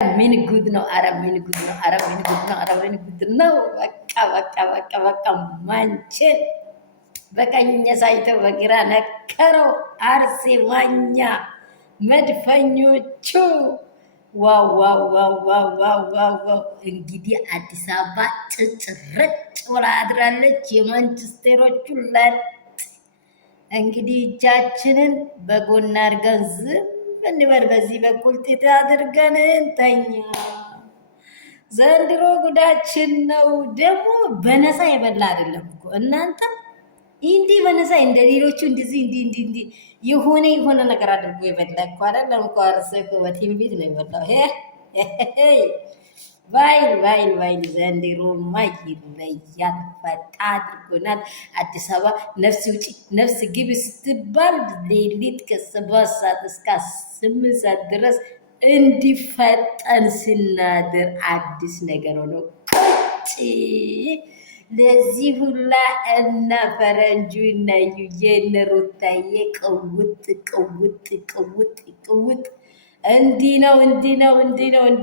ምን ጉድ ነው! አረ ምን ጉድ ነው! አረ ምን ጉድ ነው! አረ ምን ጉድ ነው! በቃ ማንችን በቀኝ ሳይተው በግራ ነከረው። አርሴ ማኛ መድፈኞቹ ዋው! እንግዲህ አዲስ አበባ ጭጭ ረጭ ብላ አድራለች። የማንቸስተሮቹ ለጥ እንግዲህ እጃችንን በጎን አድርገን ዝም እንበል። በዚህ በኩል ጤታ አድርገን እንተኛ። ዘንድሮ ጉዳችን ነው። ደግሞ በነፃ የበላ አይደለም እኮ እናንተ እንዲህ በነፃ እንደ ሌሎቹ እንደዚህ እንዲህ የሆነ ነገር አድርጎ የበላ እኮ አይደለም እኮ። አርሰ እኮ በትንቢት ነው የበላው። ባይል ዘንድሮማ ይለያል። ፈጣ አድርጎናል። አዲስ አበባ ነፍስ ውጪ ነፍስ ግቢ ስትባል ሌሊት ከ7 ሰዓት እስከ 8 ሰዓት ድረስ እንዲፈጠን ስናድር አዲስ ነገር ሆኖ ቁጭ። ለዚህ ሁላ እና ፈረንጁ እና ዩዬ እነ ሩታዬ ቅውጥ እንዲህ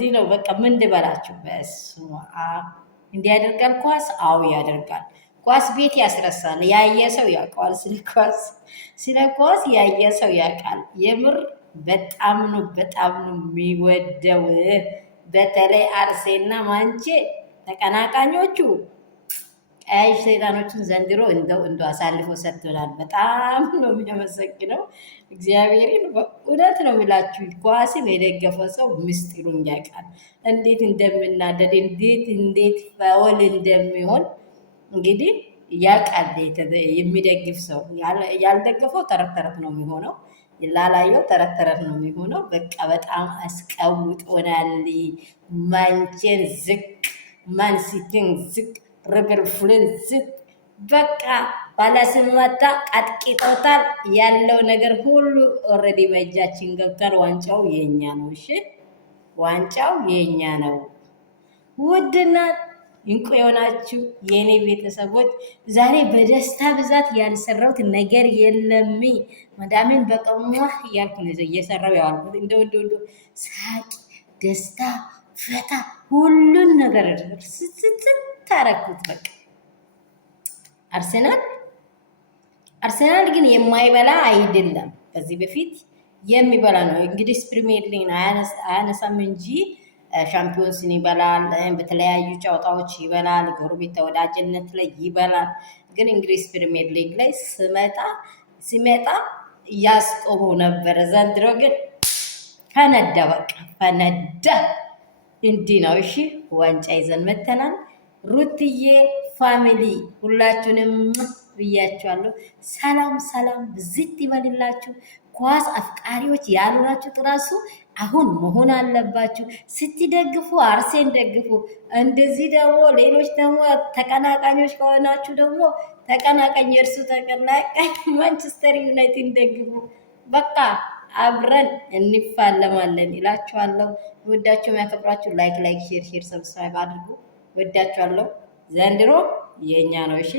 ነው። በቃ ምን ልበላችሁ? በስመ አብ እንዲህ ያደርጋል ኳስ። አዎ ያደርጋል። ኳስ ቤት ያስረሳል። ያየ ሰው ያውቀዋል። ስለ ኳስ ያየ ሰው ያውቃል። የምር በጣም ነው የሚወደው። በተለይ አርሴና ማንቼ ተቀናቃኞቹ ቀይ ሰይጣኖችን ዘንድሮ እንደው አሳልፎ ሰጥቶናል። በጣም ነው የሚያመሰግነው እግዚአብሔርን። በእውነት ነው የሚላችሁ። ኳስን የደገፈ ሰው ምስጢሩን ያውቃል። እንዴት እንደምናደድ እንዴት ፈውል እንደሚሆን እንግዲህ ያውቃል የሚደግፍ ሰው። ያልደገፈው ተረት ነው የሚሆነው። ላላየው ተረት ነው የሚሆነው። በቃ በጣም አስቀውጦናል። ማንቼን ዝቅ፣ ማንሲቲን ዝቅ፣ ሪቨርፑልን ዝቅ። በቃ ባለስመታ ቀጥቅጦታል። ያለው ነገር ሁሉ ኦልሬዲ በእጃችን ገብቷል። ዋንጫው የኛ ነው። እሺ ዋንጫው የኛ ነው። ውድና እንቁ የሆናችሁ የኔ ቤተሰቦች ዛሬ በደስታ ብዛት ያልሰራሁት ነገር የለም። መዳሜን በቀሟ እያልኩ ነው እየሰራው ያዋልኩት። እንደ ሳቂ፣ ደስታ፣ ፈታ ሁሉን ነገር ታረኩት። በቃ አርሰናል ግን የማይበላ አይደለም። ከዚህ በፊት የሚበላ ነው። እንግዲህ ፕሪሚየር ሊግ አያነሳም እንጂ ሻምፒዮንስን ይበላል። በተለያዩ ጨዋታዎች ይበላል። ጎረቤት ተወዳጅነት ላይ ይበላል። ግን እንግሊዝ ፕሪሚየር ሊግ ላይ ሲመጣ እያስቆሙ ነበረ። ዘንድሮ ግን ፈነዳ። በቃ ፈነዳ። እንዲህ ነው። እሺ ዋንጫ ይዘን መተናል። ሩትዬ ፋሚሊ ሁላችሁንም ብያችኋለሁ። ሰላም ብዝት ይበልላችሁ። ኳስ አፍቃሪዎች ያሉናችሁ ጥራሱ አሁን መሆን አለባችሁ። ስትደግፉ አርሴን ደግፉ። እንደዚህ ደግሞ ሌሎች ደግሞ ተቀናቃኞች ከሆናችሁ ደግሞ ተቀናቃኝ እርሱ ተቀናቃኝ ማንቸስተር ዩናይትድ ደግፉ። በቃ አብረን እንፋለማለን ይላችኋለሁ። ወዳችሁ የሚያከብራችሁ ላይክ ሼር ሰብስክራይብ አድርጉ። ወዳችኋለሁ። ዘንድሮ የኛ ነው። እሺ